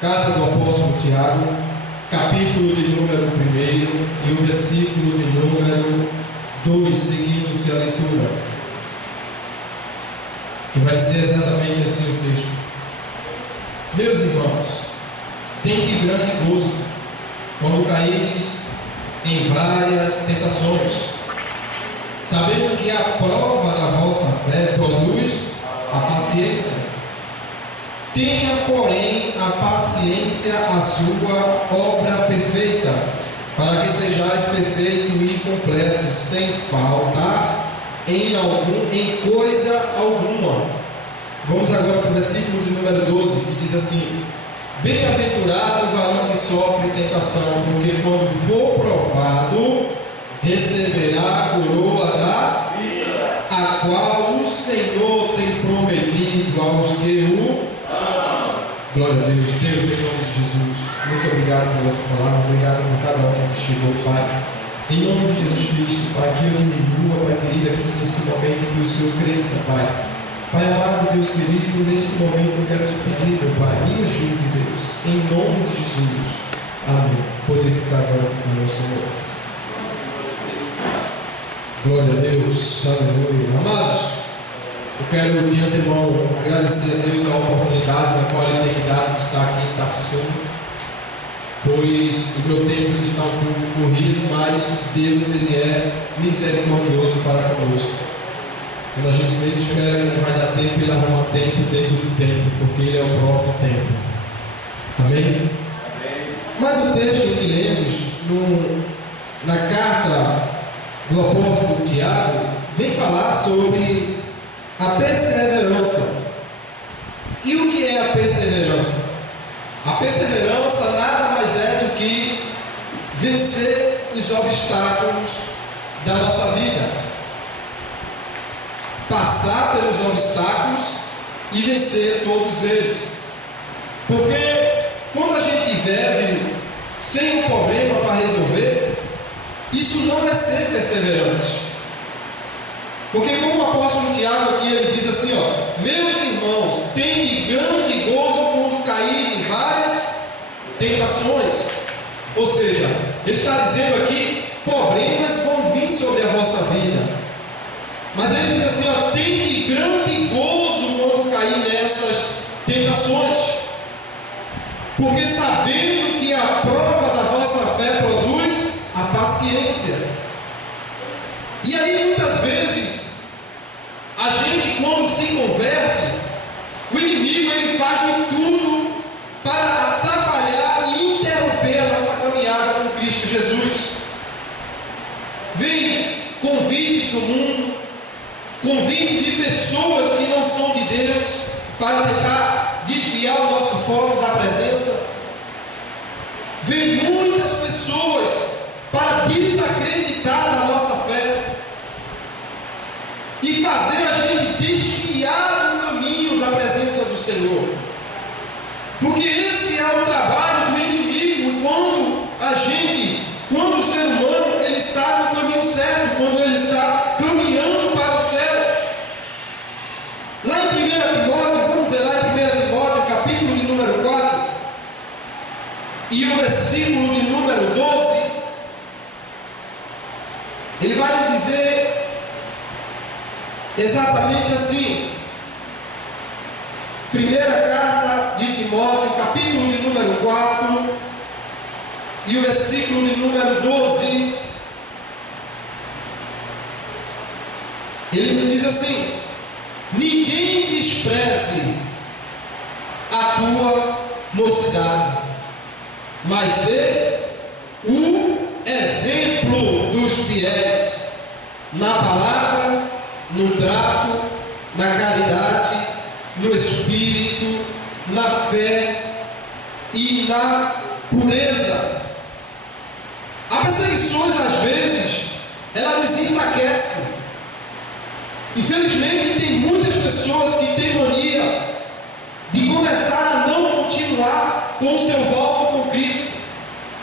Carta do apóstolo Tiago, capítulo de número 1 e o versículo de número 2, seguindo-se a leitura, que vai dizer exatamente assim o texto: Meus irmãos, tende grande gozo quando caídes em várias tentações, sabendo que a prova da vossa fé produz a paciência. Tenha, porém, a paciência a sua obra perfeita, para que sejais perfeito e completo, sem faltar em coisa alguma. Vamos agora para o versículo de número 12, que diz assim: Bem-aventurado o varão que sofre tentação, porque quando for provado, receberá a coroa da vida, a qual o Senhor tem prometido aos que o amam. Glória a Deus. Deus, em nome de Jesus, muito obrigado por essa palavra, obrigado por cada um que chegou, Pai. Em nome de Jesus Cristo, Pai, que eu diminua, Pai querido, aqui neste momento em que o Senhor cresça, Pai. Pai amado, Deus querido, neste momento eu quero te pedir, meu Pai, me ajude, Deus, em nome de Jesus. Amém. Poder estar agora com o meu Senhor. Glória a Deus, aleluia. Amados, eu quero de antemão agradecer a Deus a oportunidade na qual Ele tem dado de estar aqui em Itapsum, pois o meu tempo está um pouco corrido, mas Deus Ele é misericordioso para conosco. Quando a gente menos espera que não vai dar tempo, Ele arruma tempo dentro do tempo, porque Ele é o próprio tempo. Amém? Amém. Mas o texto que lemos na carta do apóstolo Tiago vem falar sobre a perseverança. E o que é a perseverança? A perseverança nada mais é do que vencer os obstáculos da nossa vida. Passar pelos obstáculos e vencer todos eles. Porque quando a gente vive sem um problema para resolver, isso não é ser perseverante. Porque como o apóstolo Tiago aqui, ele diz assim, meus irmãos, tende grande gozo quando cair em várias tentações. Ou seja, ele está dizendo aqui, problemas vão vir sobre a vossa vida. Mas ele diz assim, tende grande gozo quando cair nessas tentações, porque sabendo que a prova da vossa fé produz a paciência. E aí muitas vezes a gente, quando se converte, o inimigo ele faz de tudo para atrapalhar e interromper a nossa caminhada com Cristo Jesus. Vem convites do mundo, convite de pessoas que não são de Deus, para tentar desviar o nosso foco da presença. Vem muitas pessoas para desacreditar da nossa fé e fazer a gente desviar do caminho da presença do Senhor. Porque esse é o trabalho do inimigo quando o ser humano ele está no caminho certo, quando ele está caminhando para o céu. Lá em 1 Timóteo, vamos ver lá em 1 Timóteo, capítulo de número 4, e o versículo de número 12, ele vai nos dizer exatamente assim. Primeira carta de Timóteo, capítulo de número 4, e o versículo de número 12, ele nos diz assim: ninguém despreze a tua mocidade, mas sê o exemplo dos fiéis na palavra, no trato, na caridade, no espírito, na fé e na pureza. As perseguições, às vezes, elas nos enfraquecem. Infelizmente, tem muitas pessoas que têm mania de começar a não continuar com o seu voto com Cristo,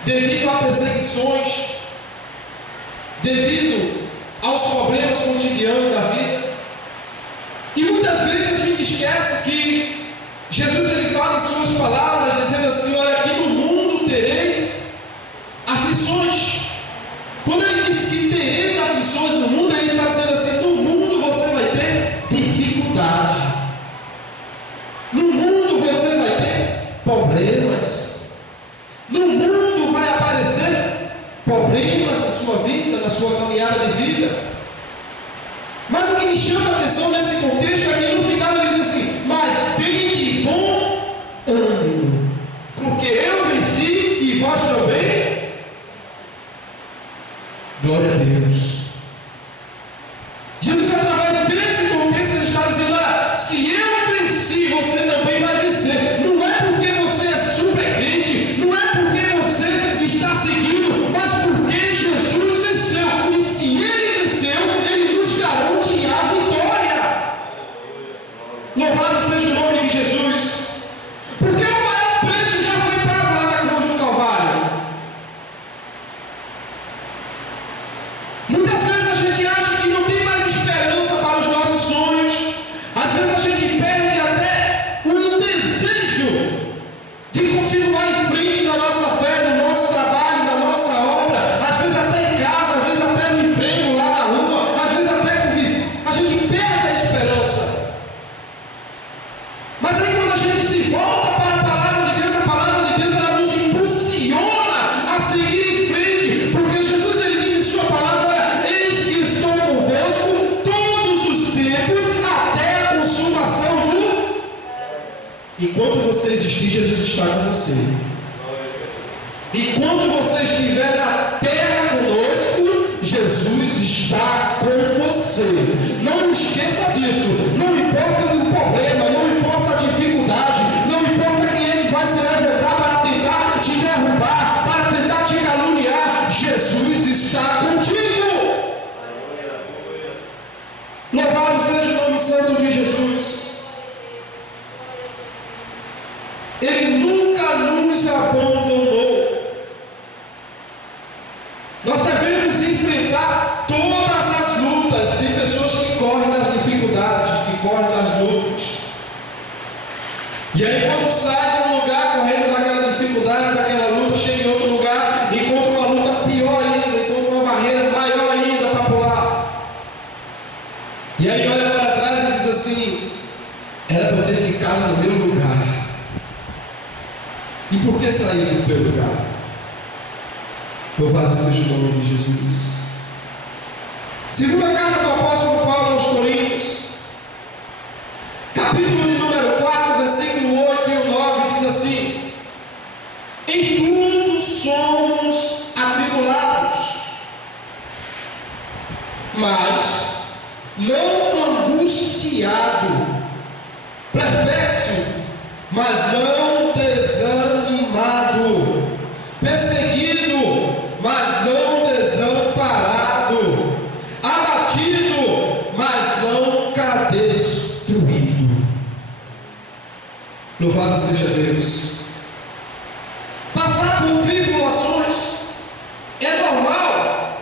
devido a perseguições, devido aos problemas cotidianos da vida. E muitas vezes a gente esquece que Jesus ele fala em suas palavras, dizendo assim, problemas. No mundo vai aparecer problemas na sua vida, na sua caminhada de vida. Mas o que me chama a atenção nesse contexto é que no final ele diz assim: mas tem de bom ânimo, porque eu venci e vós também. Glória a Deus. Jesus, através desse contexto, ele está dizendo: olha, se eu venci, você também vai vencer. Não é porque você é super crente, não é porque você está seguindo, mas porque Jesus venceu. E se ele venceu, ele nos garante a vitória. Louvado seja o nome de Jesus. Porque o maior preço já foi pago lá na cruz do Calvário. Muitas vezes a gente acha que não tem mais esperança para os nossos sonhos. Às vezes a gente perde até o desejo de continuar em frente na nossa fé, no nosso trabalho, na nossa obra. Às vezes até em casa, às vezes até no emprego, lá na rua, às vezes até com vizinho. A gente perde a esperança. Mas aí quando a gente se volta para a palavra de Deus ela nos impulsiona a seguir em frente, porque Jesus ele diz em sua palavra: eis que estou convosco todos os tempos até a consumação do... Enquanto você existir, Jesus está com você. Enquanto você estiver na terra conosco, Jesus está com você. Não esqueça disso. Não importa o problema, não importa a dificuldade, não importa quem é que vai se levantar para tentar te derrubar, para tentar te caluniar, Jesus está contigo. Louvado seja o nome santo de Jesus. Ele nunca nos abandonou. Nós devemos enfrentar todas as lutas. Tem pessoas que correm das dificuldades, que correm das lutas. E aí quando sai de um lugar correndo daquela dificuldade, daquela luta, chega em outro lugar, encontra uma luta pior ainda, encontra uma barreira maior ainda para pular. E aí olha para trás e diz assim: era para eu ter ficado no meu lugar. E por que sair do teu lugar? Louvado seja o nome de Jesus. Segunda carta do apóstolo Paulo aos Coríntios, capítulo número 4, versículo 8 e 9, diz assim: em tudo somos atribulados, mas não angustiado, perplexo, mas não desanimado, perseguido, mas não desamparado, abatido, mas nunca destruído. Louvado seja Deus. Passar por tribulações é normal,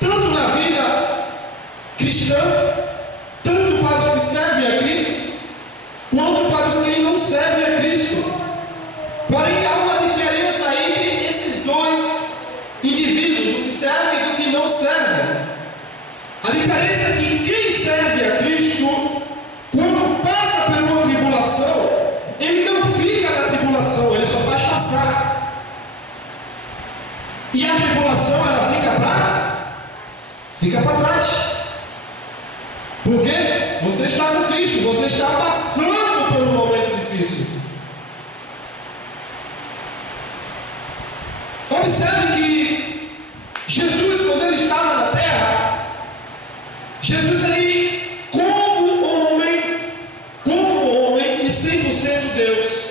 tanto na vida cristã, tanto para os que servem a Cristo, quanto para os que não servem a Cristo. Porém, há uma diferença entre esses dois indivíduos, do que serve e do que não serve. A diferença é que quem serve a Cristo, quando passa por uma tribulação, ele não fica na tribulação, ele só faz passar. E a tribulação, ela fica para trás. Por quê? Você está com Cristo, você está passando por um momento difícil. Observe que Jesus, quando ele estava na terra, Jesus ele, como homem e 100% Deus,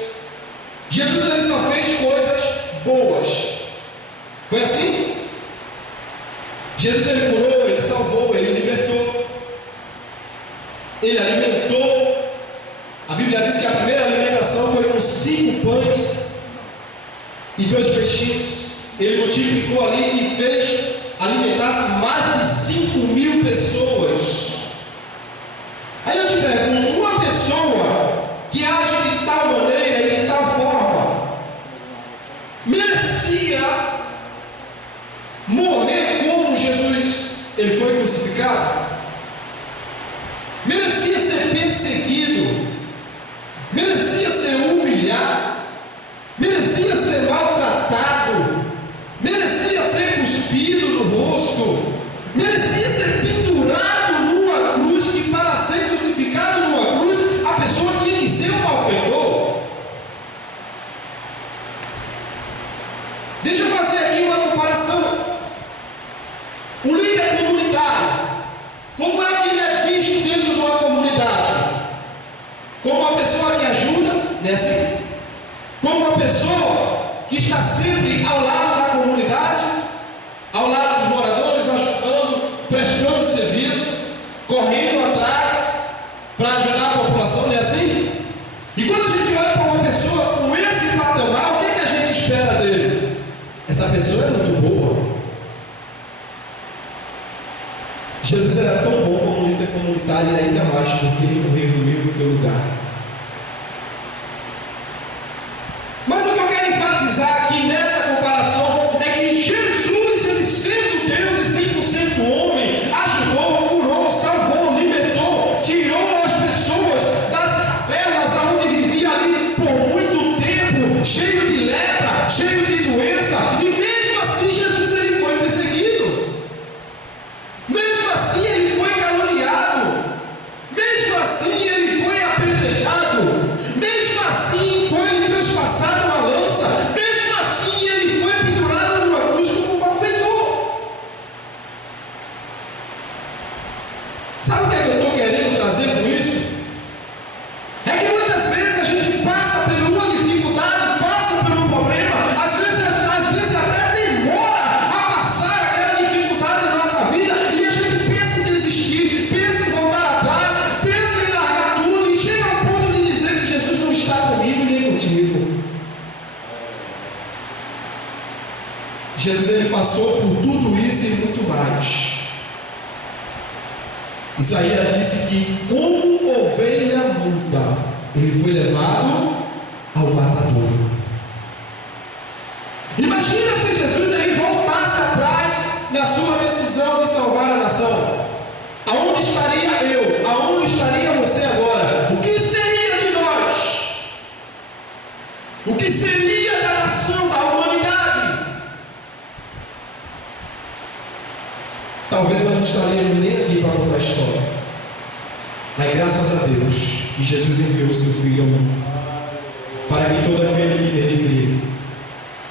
Jesus ele só fez coisas boas. Foi assim? Jesus ele curou, ele salvou, ele libertou, ele alimentou. A Bíblia diz que a primeira alimentação foi com 5 pães e 2 peixinhos. Ele multiplicou ali e fez alimentar-se mais de 5.000 pessoas. Aí eu te pergunto, uma pessoa que age de tal maneira e de tal forma, merecia morrer como Jesus ele foi crucificado? Merecia ser perseguido? Merecia ser humilhado? merecia ser maltratado, merecia ser cuspido no rosto, merecia ser pendurado numa cruz, que para ser crucificado numa cruz, a pessoa tinha que ser um malfeitor. Deixa eu fazer aqui uma comparação. O líder comunitário, como é que ele é visto dentro de uma comunidade? Como uma pessoa que ajuda, né, assim? Como uma pessoa que está sempre ao lado da comunidade, ao lado dos moradores, ajudando, prestando serviço, correndo atrás para ajudar a população, não é assim? E quando a gente olha para uma pessoa com esse patamar, o que é que a gente espera dele? Essa pessoa é muito boa. Jesus era tão bom como líder comunitário, e ainda mais porque ele morreu no meu teu lugar. Mas o que eu quero enfatizar aqui nessa comparação é que Jesus, ele sendo Deus e 100% homem, ajudou, curou, salvou, libertou, tirou as pessoas das cavernas onde vivia ali por muito tempo, cheio de lepra, cheio de doença, e mesmo assim Jesus, ele foi perseguido, mesmo assim ele foi caluniado, mesmo assim ele foi apedrejado, mesmo assim foi-lhe transpassado uma lança, mesmo assim ele foi pendurado numa cruz como um malfeitor. Sabe o que é que eu estou querendo trazer com isso? É que muitas vezes a gente passa por uma dificuldade, passa por um problema, às vezes até demora a passar aquela dificuldade na nossa vida, e a gente pensa em desistir, pensa em voltar atrás, pensa em largar tudo, e chega ao ponto de dizer que Jesus não está comigo nem contigo. Jesus, ele passou por tudo isso e muito mais. Isaías disse que, como ovelha muda, ele foi levado ao matador. Imagina se Jesus ele voltasse atrás na sua decisão de salvar a nação. Aonde estaria eu? Aonde estaria você agora? O que seria de nós? O que seria da nação, da humanidade? Talvez nós não estaríamos nem aqui para contar a história. Mas graças a Deus que Jesus enviou o seu Filho ao mundo, para que todo aquele que nele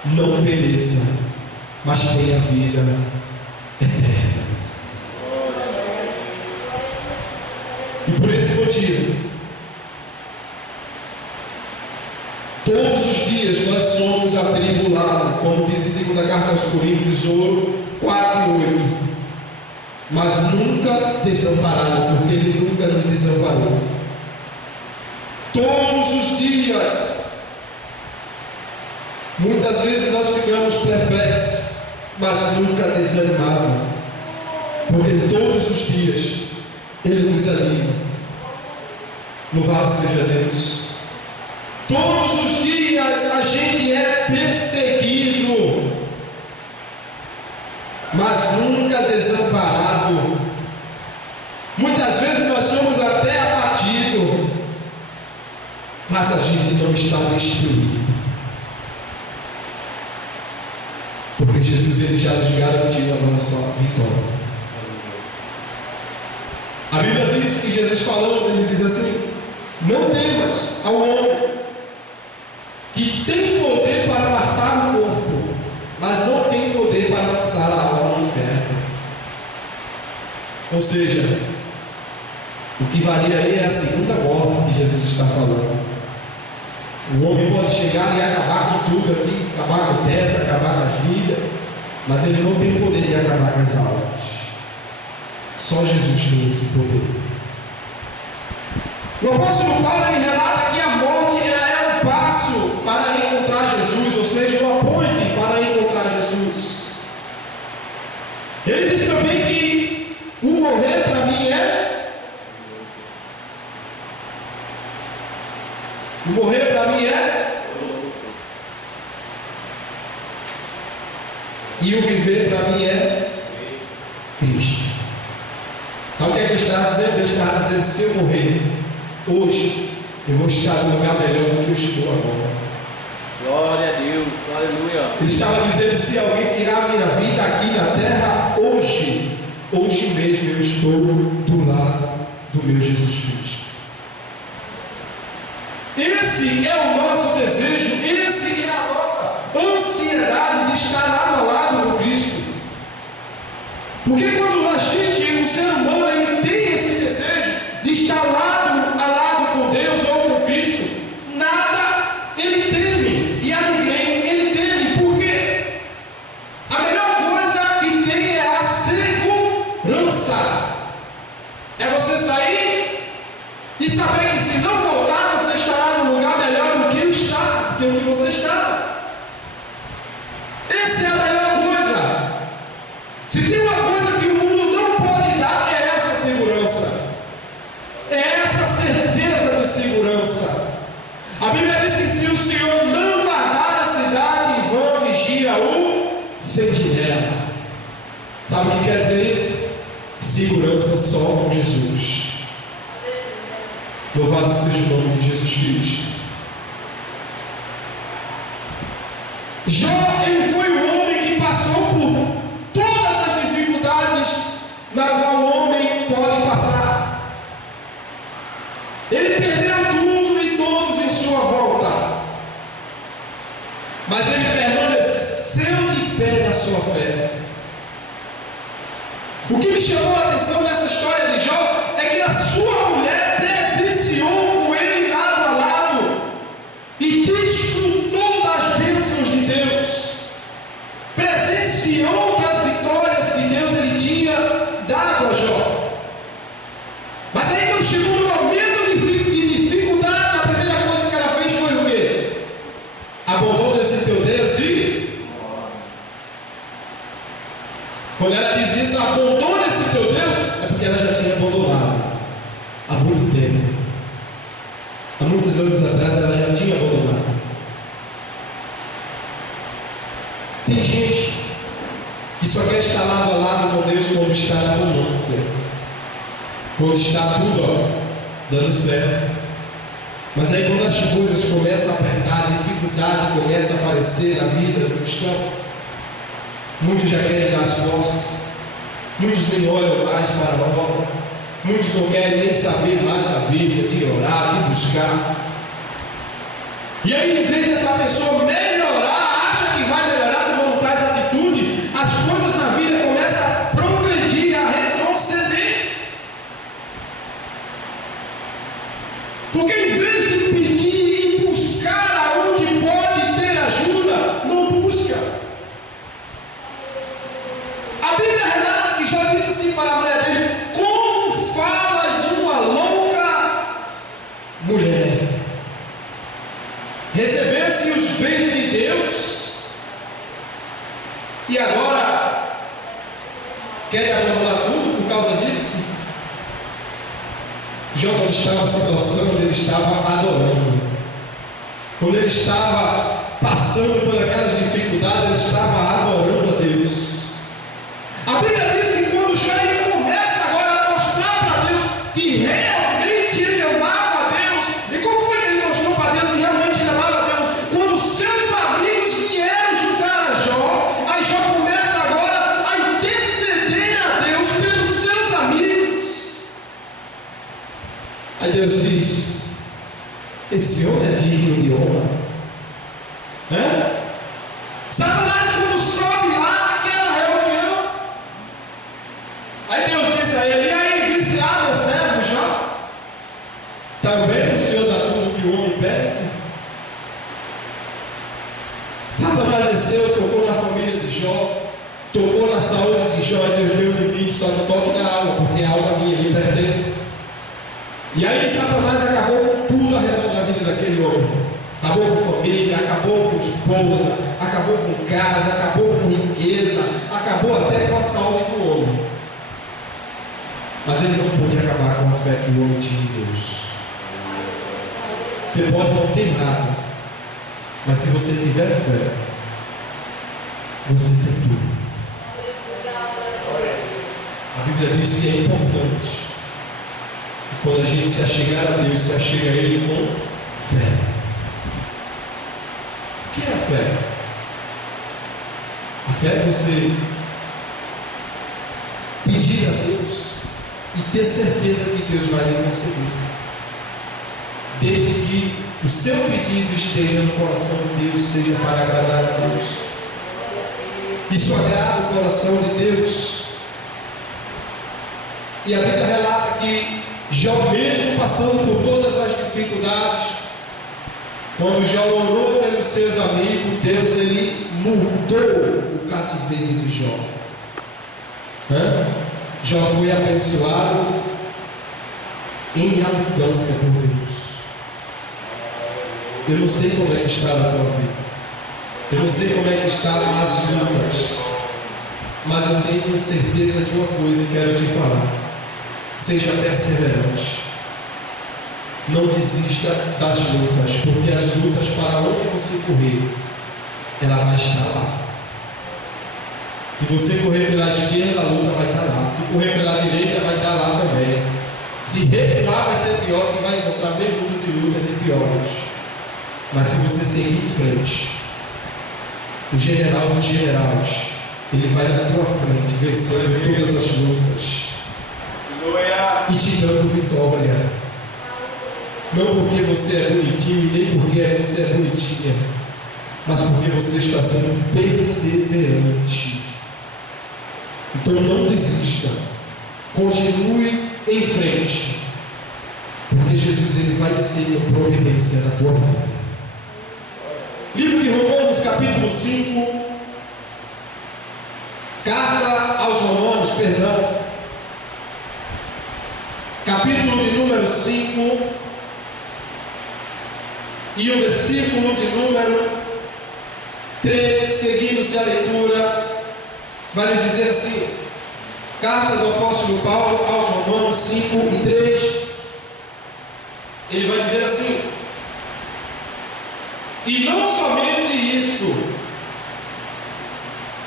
crê não pereça, mas tenha vida eterna. E por esse motivo, todos os dias nós somos atribulados, como diz em 2 carta aos Coríntios 4 e 8. Mas nunca desamparado, porque ele nunca nos desamparou. Todos os dias, muitas vezes nós ficamos perplexos, mas nunca desanimados, porque todos os dias ele nos anima. Louvado seja Deus. Todos os dias a gente é perseguido, mas nunca desamparado. Muitas vezes nós somos até abatidos, mas a gente não está destruído, porque Jesus ele já nos garantiu a nossa vitória. A Bíblia diz que Jesus falou, ele diz assim: não temas ao homem que tem poder para matar o corpo, mas não tem poder para lançar a alma no inferno. Ou seja, o que varia aí é a segunda morte que Jesus está falando. O homem pode chegar e acabar com tudo aqui, acabar com o teto, acabar com a vida, mas ele não tem poder de acabar com as almas. Só Jesus tem esse poder. O apóstolo Paulo ele relata que a morte ela é um passo para encontrar Jesus, ou seja, uma ponte para encontrar Jesus. Ele diz também que o morrer para mim é o morrer para mim é e o viver para mim é Cristo. Sabe o que é que ele está dizendo? Ele está dizendo: se eu morrer hoje, eu vou estar num lugar melhor do que eu estou agora. Glória a Deus, aleluia. Ele estava dizendo: se alguém tirar a minha vida aqui na terra, hoje mesmo eu estou do lado do meu Jesus Cristo. Esse é o nosso desejo, esse é a nossa ansiedade de estar lado a lado com Cristo. Porque quando a gente, o ser humano, ele tem esse desejo de estar lado a lado com Deus ou com Cristo, nada ele teme e a ninguém ele teme. Por quê? A melhor coisa que tem é a segurança. É você sair e saber que se não voltar, você estará num lugar melhor do que o que você estava. Essa é a melhor coisa. Se tem uma coisa que o mundo não pode dar, é essa segurança. É essa certeza de segurança. A Bíblia diz que se o Senhor não guardar a cidade, em vão vigia o sentinela. Sabe o que quer dizer isso? Segurança só com Jesus. Louvado seja o nome de Jesus Cristo. Jó, ele foi um homem que passou por todas as dificuldades na qual o homem pode passar. Ele perdeu tudo e todos em sua volta, mas ele permaneceu de pé na sua fé. O que me chamou a atenção nessa história de Jó é que a sua mulher presenciou com ele lado a lado e desfrutou das bênçãos de Deus, presenciou das vitórias que Deus ele tinha dado a Jó. Mas aí quando chegou no momento de dificuldade, a primeira coisa que ela fez foi o quê? Abandona esse teu Deus e... Quando ela diz isso, abandona esse teu Deus, é porque ela já tinha abandonado há muito tempo. Há muitos anos atrás ela já tinha abandonado. Tem gente que só quer estar lado a lado com Deus quando está na abundância, quando está tudo dando certo. Mas aí quando as coisas começam a apertar, a dificuldade começa a aparecer na vida do cristão, muitos já querem dar as costas, muitos nem olham mais para a obra, muitos não querem nem saber mais da Bíblia, de orar, de buscar. E aí, em vez dessa pessoa melhorar, acha que vai melhorar tomando tais atitude, as coisas na vida começam a progredir, a retroceder. Porque em vez de pedir e buscar aonde pode ter ajuda, não busca. A Bíblia relata que Jó disse assim para a mulher dele: como falas uma louca mulher? Recebesse os bens de Deus e agora quer abandonar tudo por causa disso? Jó não estava na situação onde ele estava adorando. Quando ele estava passando por aquelas dificuldades, ele estava adorando a Deus. A Bíblia diz que quando Jó ele começa agora a mostrar para Deus que realmente ele amava a Deus, e como foi que ele mostrou para Deus que realmente ele amava a Deus? Quando seus amigos vieram julgar a Jó, aí Jó começa agora a interceder a Deus pelos seus amigos. Aí Deus diz: esse homem é digno de honra. Satanás, quando sobe lá naquela reunião, aí Deus disse a ele: e aí, viciado, servo Jó? Também o Senhor dá tudo que o homem pede? Satanás desceu, tocou na família de Jó, tocou na saúde de Jó, e Deus deu o limite: só não toque na alma, porque a alma minha lhe pertence. E aí Satanás acabou com tudo ao redor da vida daquele homem. Acabou com família, acabou com esposa, acabou com casa, acabou com riqueza, acabou até com a saúde do homem. Mas ele não pôde acabar com a fé que o homem tinha em Deus. Você pode não ter nada, mas se você tiver fé, você tem tudo. A Bíblia diz que é importante que quando a gente se achegar a Deus, se achega a Ele com fé. O que é a fé? A fé é você pedir a Deus e ter certeza que Deus vai lhe conceder, desde que o seu pedido esteja no coração de Deus, seja para agradar a Deus. Isso agrada o coração de Deus. E a Bíblia relata que Jó, mesmo passando por todas as dificuldades, quando Jó orou pelos seus amigos, Deus ele mudou o cativeiro de Jó. Jó foi abençoado em abundância por Deus. Eu não sei como é que está a tua vida, eu não sei como é que estão as lutas, mas eu tenho certeza de uma coisa e quero te falar: seja perseverante, não desista das lutas, porque as lutas, para onde você correr, ela vai estar lá. Se você correr pela esquerda, a luta vai estar lá. Se correr pela direita, vai estar lá também. Se recuar, vai ser pior, que vai encontrar bem muito de lutas e piores. Mas se você seguir em frente, o general dos generais, ele vai na tua frente, vencendo todas as lutas e te dando vitória. Não porque você é bonitinho, nem porque você é bonitinha, mas porque você está sendo perseverante. Então não desista, continue em frente, porque Jesus ele vai descer com providência na tua vida. Livro de Romanos, capítulo 5, carta aos Romanos, perdão, capítulo de número 5, e o versículo de número 3, seguindo-se a leitura, vai nos dizer assim: carta do apóstolo Paulo aos Romanos 5 e 3, ele vai dizer assim: e não somente isto,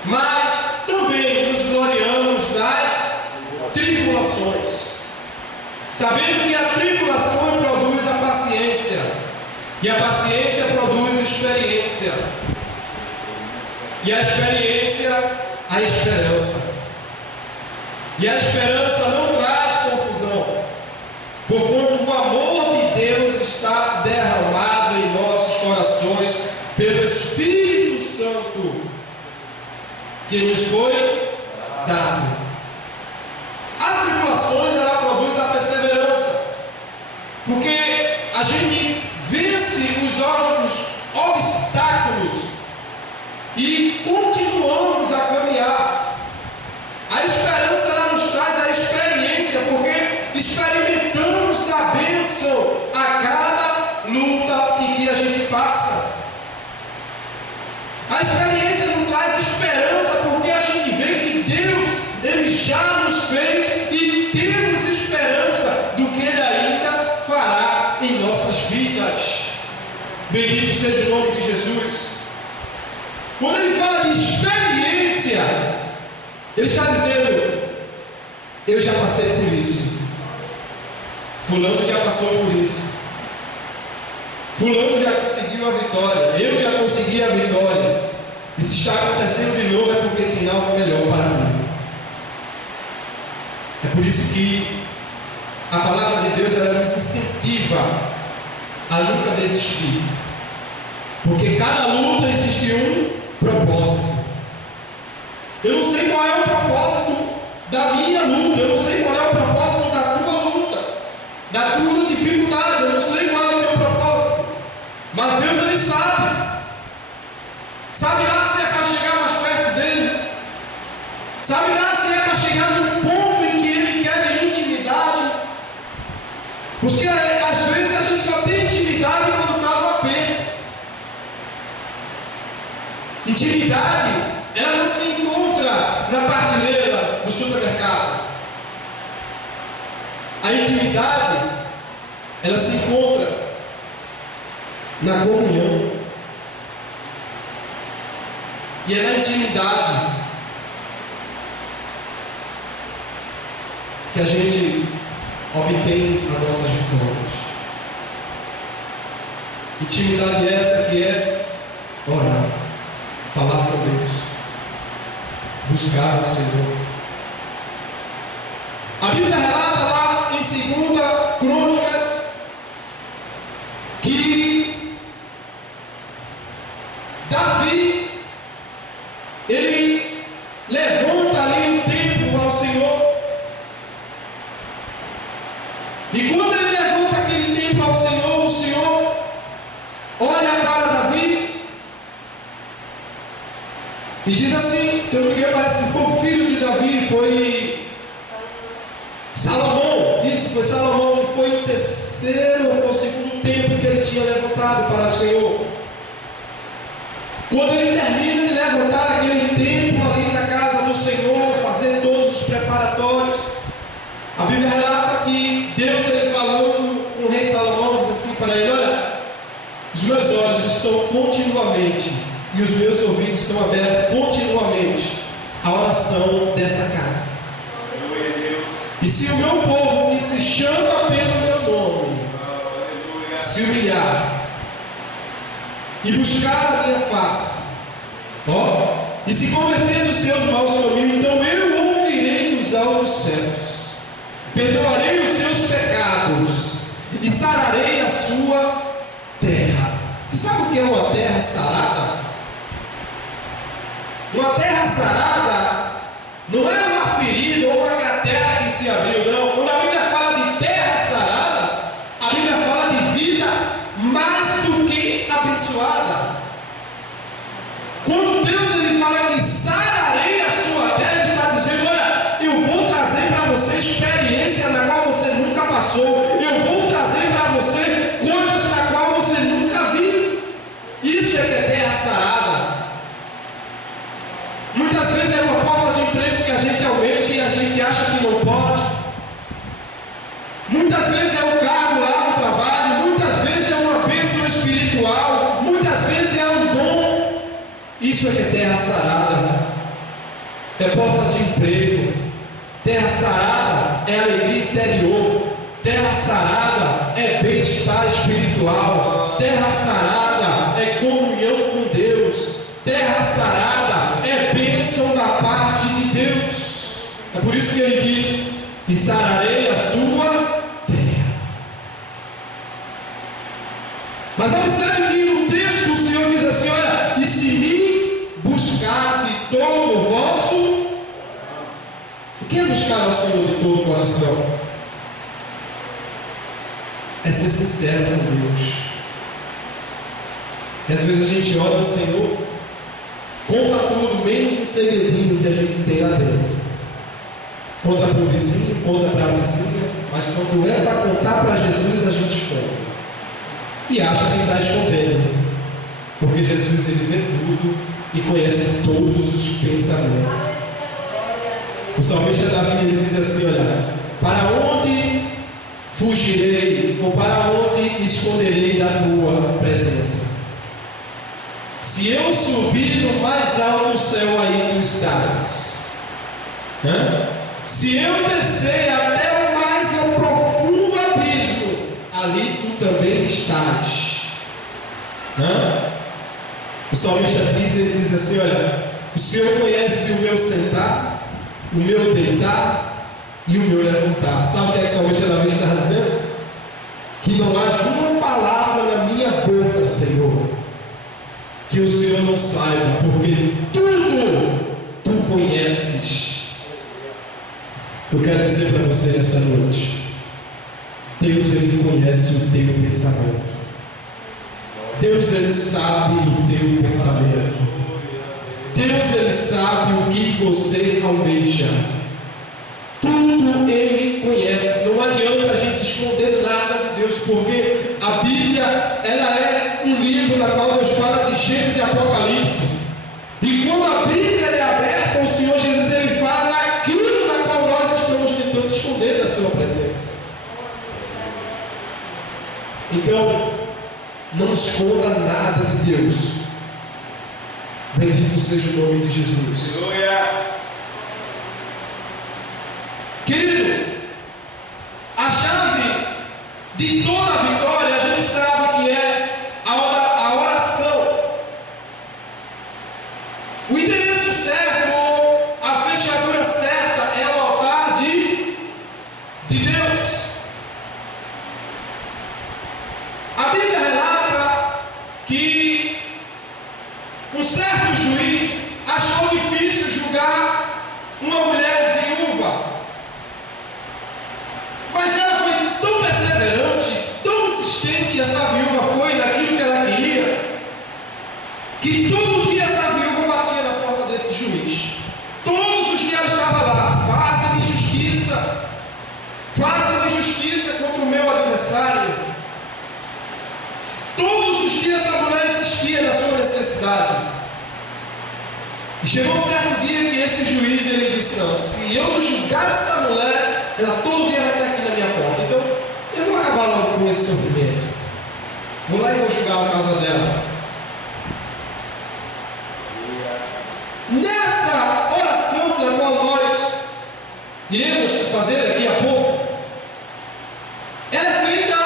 mas também nos gloriamos das tribulações, sabendo que a tribulação produz a paciência, e a paciência produz experiência, e a experiência a esperança, e a esperança não traz confusão, porquanto o amor de Deus está derramado em nossos corações pelo Espírito Santo que nos foi dado. As tribulações ela produz a perseverança, porque a gente vence os obstáculos e continuamos a caminhar. A esperança ela nos traz a experiência, porque experimentamos da bênção a cada luta em que a gente passa. A experiência nos traz esperança, porque a gente vê que Deus ele já nos fez e temos esperança do que Ele ainda fará em nossas vidas. Bendito seja o nome de Jesus. Quando ele fala de experiência, ele está dizendo: eu já passei por isso, fulano já passou por isso, fulano já conseguiu a vitória, eu já consegui a vitória, e se está acontecendo de novo é porque tem algo melhor para mim. É por isso que a palavra de Deus ela nos incentiva a nunca desistir, porque cada luta existe um propósito. Eu não sei qual é o propósito da minha luta, eu não sei qual é o propósito da tua luta, da tua dificuldade, eu não sei qual é o teu propósito, mas Deus ele sabe lá se é para chegar mais perto dele, sabe lá se é para chegar no ponto em que ele quer de intimidade, porque às vezes a gente só tem intimidade quando está no aperto. Intimidade, ela não se encontra na prateleira do supermercado. A intimidade, ela se encontra na comunhão. E é na intimidade que a gente obtém as nossas vitórias. Intimidade essa que é orar. buscar o Senhor. A Bíblia relata lá em 2 Crônicas que Davi, ele levanta ali um templo ao Senhor. E quando ele levanta aquele templo ao Senhor, o Senhor olha para Davi e diz assim, se eu não me engano, parece que foi o filho de Davi, foi Salomão, disse, foi Salomão, que foi o terceiro ou foi o segundo templo que ele tinha levantado para o Senhor. Quando ele termina de levantar aquele templo ali da casa do Senhor, fazer todos os preparatórios, a Bíblia relata que Deus, ele falou com o rei Salomão, diz assim para ele: olha, os meus olhos estão continuamente e os meus ouvidos estão abertos continuamente à oração dessa casa. E se o meu povo, que se chama pelo meu nome, se humilhar e buscar a minha face, e se converter dos seus maus caminhos, então eu ouvirei dos altos céus, perdoarei os seus pecados e sararei a sua terra. Você sabe o que é uma terra sarada? Uma terra sarada não é uma ferida ou uma cratera que se abriu, não. Quando a Bíblia fala de terra sarada, a Bíblia fala de vida mais do que abençoada. Quando Deus, ele fala que sararei a sua terra, ele está dizendo: olha, eu vou trazer para você experiência na qual você nunca passou, eu vou trazer para você coisas na qual você nunca viu. Isso é que é terra sarada. Muitas vezes é uma porta de emprego que a gente almeja e a gente acha que não pode. Muitas vezes é um cargo lá no trabalho, muitas vezes é uma bênção espiritual, muitas vezes é um dom. Isso é que é terra sarada. É porta de emprego. Terra sarada é alegria interior. Terra sarada é bem-estar espiritual. Terra sarada é comunhão com Deus. Terra sarada é bênção da parte de Deus. É por isso que ele diz: e sararei a sua terra. Mas observe que no texto o Senhor diz assim: olha, e se me buscar de todo o vosso. O que é buscar ao Senhor de todo o coração? É ser sincero com Deus. E às vezes a gente olha o Senhor, conta tudo, menos um segredinho que a gente tem lá dentro. Conta para o vizinho, conta para a vizinha, mas quando é para contar para Jesus, a gente conta. E acha que está escondendo. Porque Jesus, ele vê tudo e conhece todos os pensamentos. O salmista Davi, ele diz assim: olha, para onde fugirei, ou para onde me esconderei da tua presença? Se eu subir no mais alto céu, aí tu estás. Se eu descer até o mais profundo abismo, ali tu também estás. O salmista diz, ele diz assim: olha, o Senhor conhece o meu sentar, o meu deitar e o meu levantar. Sabe o que é que o salmista Davi está dizendo? Que não haja uma palavra na minha boca, Senhor, que o Senhor não saiba, porque tudo tu conheces. Eu quero dizer para você nesta noite: Deus, ele conhece o teu pensamento. Deus, ele sabe o teu pensamento. Deus, ele sabe o que você almeja. Tudo ele conhece. Não adianta a gente esconder nada de Deus, porque a Bíblia, ela é um livro na qual Deus fala de Gênesis e Apocalipse. E quando a Bíblia é aberta, o Senhor Jesus, ele fala naquilo na qual nós estamos tentando esconder da sua presença. Então, não esconda nada de Deus. Bendito seja o nome de Jesus. Querido, a chave de toda a vitória, a gente sabe que é a oração. O endereço certo, a Um certo juiz achou difícil julgar uma mulher viúva, mas ela foi tão perseverante, tão insistente, essa viúva foi naquilo que ela queria, que todo dia essa viúva batia na porta desse juiz. Todos os dias ela estava lá: faça-me justiça, faça-me justiça contra o meu adversário. Todos os dias essa mulher insistia na sua necessidade. E chegou um certo dia que esse juiz ele disse: não, se eu não julgar essa mulher, ela todo dia vai estar aqui na minha porta. Então eu vou acabar logo com esse sofrimento. Vou lá e vou julgar a casa dela. Nessa oração na qual nós iremos fazer daqui a pouco, ela é feita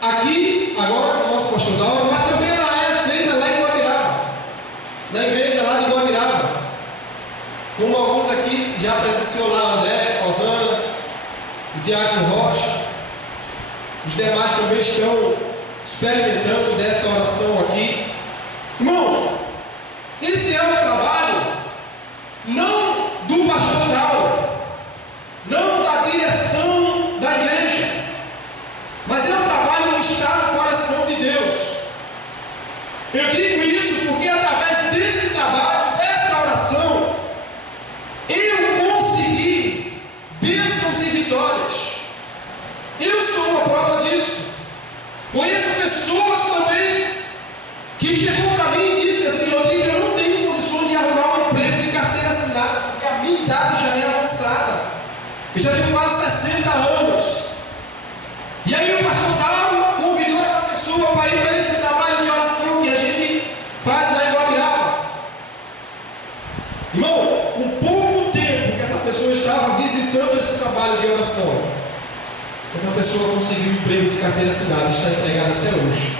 aqui, agora com o nosso pastor Dauro, mas também ela é feita lá em Guabiraba, na igreja lá de Guabiraba. Como alguns aqui já presenciou lá, André, Rosana, o Diácono Rocha, os demais também estão experimentando desta oração aqui. Irmãos, esse é um trabalho não do pastor Dauro, não da direção da igreja, mas é um trabalho que está no coração de Deus. Eu digo isso porque através desse trabalho, desta oração, eu consegui bênçãos e vitórias. Eu sou uma prova disso. Conheço pessoas também que chegou para mim e disse assim: Rodrigo, eu não tenho condições de arrumar um emprego de carteira assinada, porque a minha idade já é avançada. Eu já tenho quase 60 anos. E aí o pastor Dauro convidou essa pessoa para ir para esse trabalho de oração que a gente faz lá em Guabiraba. Irmão, com pouco tempo que essa pessoa estava visitando esse trabalho de oração, essa pessoa conseguiu um emprego de carteira assinada e está empregada até hoje.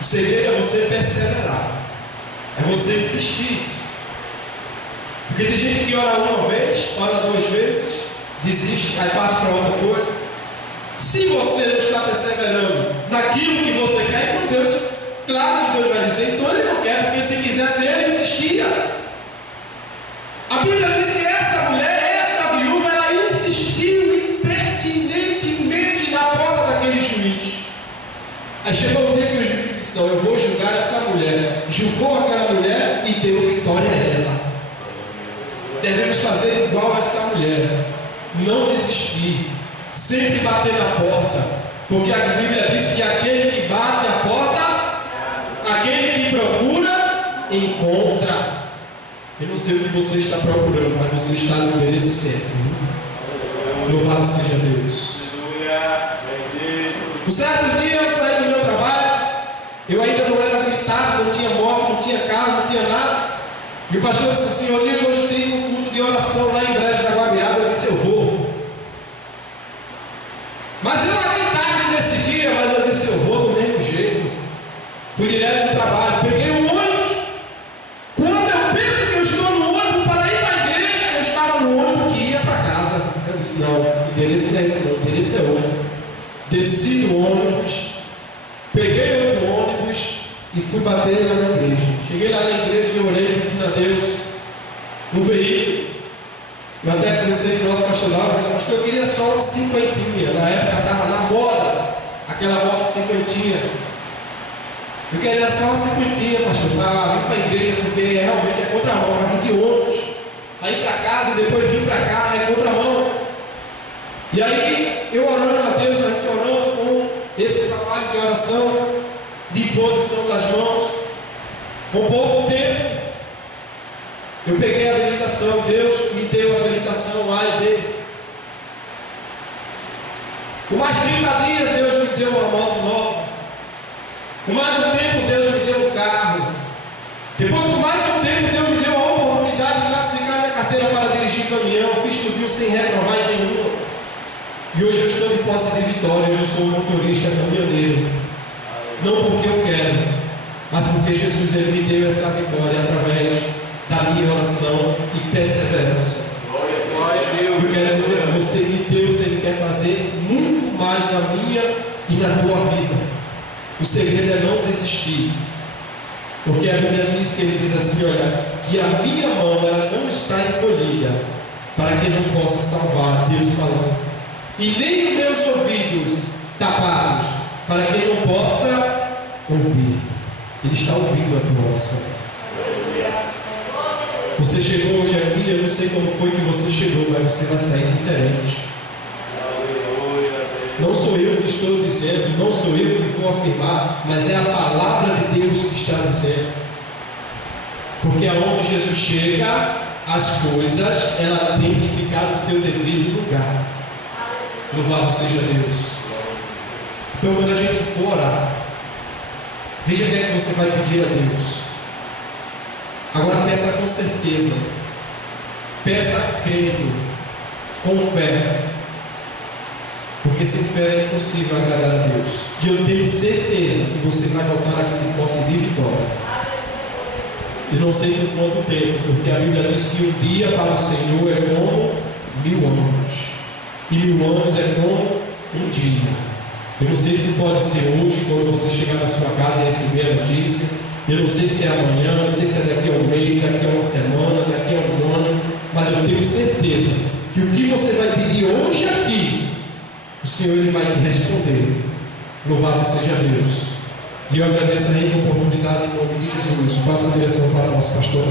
O segredo é você perseverar, é você insistir. Porque tem gente que ora uma vez, ora duas vezes, desiste, aí parte para outra coisa. Se você não está perseverando naquilo que você quer, então Deus, claro que Deus vai dizer, então ele não quer, porque se quisesse ele insistia. A Bíblia diz que essa mulher, esta viúva, ela insistiu impertinentemente na porta daquele juiz. Aí chegou o dia que o juiz disse: não, eu vou julgar essa mulher. Julgou aquela mulher e deu vitória a ela. Devemos fazer igual a esta mulher, não desistir, sempre bater na porta, porque a Bíblia diz que aquele que bate a porta, aquele que procura, encontra. Eu não sei o que você está procurando, mas você está no endereço certo. Louvado seja Deus. Um certo dia eu saí do meu trabalho, eu ainda não era habilitado, não tinha moto, não tinha carro, não tinha nada. E o pastor disse assim: Rodrigo, hoje tem um culto de oração lá em Brejo da Guabiraba. Eu disse: eu vou. Mas eu larguei tarde nesse dia, mas eu disse: eu vou do mesmo jeito. Fui direto do trabalho, peguei um ônibus. Quando eu penso que eu estou no ônibus para ir para a igreja, eu estava no ônibus que ia para casa. Eu disse: não, o endereço não é esse não, o endereço é outro. Desci do ônibus, peguei outro ônibus e fui bater lá na igreja. Cheguei lá na igreja e orei pedindo a Deus no veículo. Eu até conversei com o nosso pastor Dauro, mas eu queria só uma cinquentinha. Na época estava na moda aquela moto cinquentinha. Eu queria só uma cinquentinha, pastor, para vir para a igreja, porque realmente é contramão, para vir de ônibus. Aí para casa e depois vir para cá, é contramão. E aí eu orando a Deus, a gente orando com esse trabalho de oração, de imposição das mãos. Com pouco tempo, eu peguei a habilitação, Deus me deu a habilitação A e B. Com mais 30 dias, Deus me deu uma moto nova. Com mais um tempo, Deus me deu um carro. Depois, com mais um tempo, Deus me deu a oportunidade de classificar minha carteira para dirigir caminhão. Fiz tudo sem reprovar em nenhuma. E hoje eu estou em posse de vitória. Hoje eu sou motorista caminhoneiro. Não porque eu quero, mas porque Jesus ele me deu essa vitória através da minha oração e perseverança. Eu quero dizer a você que Deus ele quer fazer muito mais na minha e na tua vida. O segredo é não desistir. Porque a Bíblia diz que ele diz assim, olha, que a minha mão ela não está encolhida para que não possa salvar, Deus falando. E nem os meus ouvidos tapados para que não possa ouvir. Ele está ouvindo a tua oração. Você chegou hoje aqui, eu não sei como foi que você chegou, mas você vai sair diferente. Não sou eu que estou dizendo, não sou eu que vou afirmar, mas é a palavra de Deus que está dizendo. Porque aonde Jesus chega, as coisas, ela tem que ficar no seu devido lugar. Louvado seja Deus. Então quando a gente for orar, veja o que é que você vai pedir a Deus. Agora peça com certeza, peça crendo, com fé, porque sem fé é impossível agradar a Deus. E eu tenho certeza que você vai voltar aqui com posse de vitória. E não sei por quanto tempo, porque a Bíblia diz que um dia para o Senhor é como 1000 anos, e 1000 anos é como um dia. Eu não sei se pode ser hoje, quando você chegar na sua casa e receber a notícia. Eu não sei se é amanhã, eu não sei se é daqui a um mês, daqui a uma semana, daqui a um ano, mas eu tenho certeza que o que você vai pedir hoje aqui, o Senhor ele vai te responder. Louvado seja Deus. E eu agradeço a Ele a oportunidade em nome de Jesus. Passa a direção para o nosso pastor.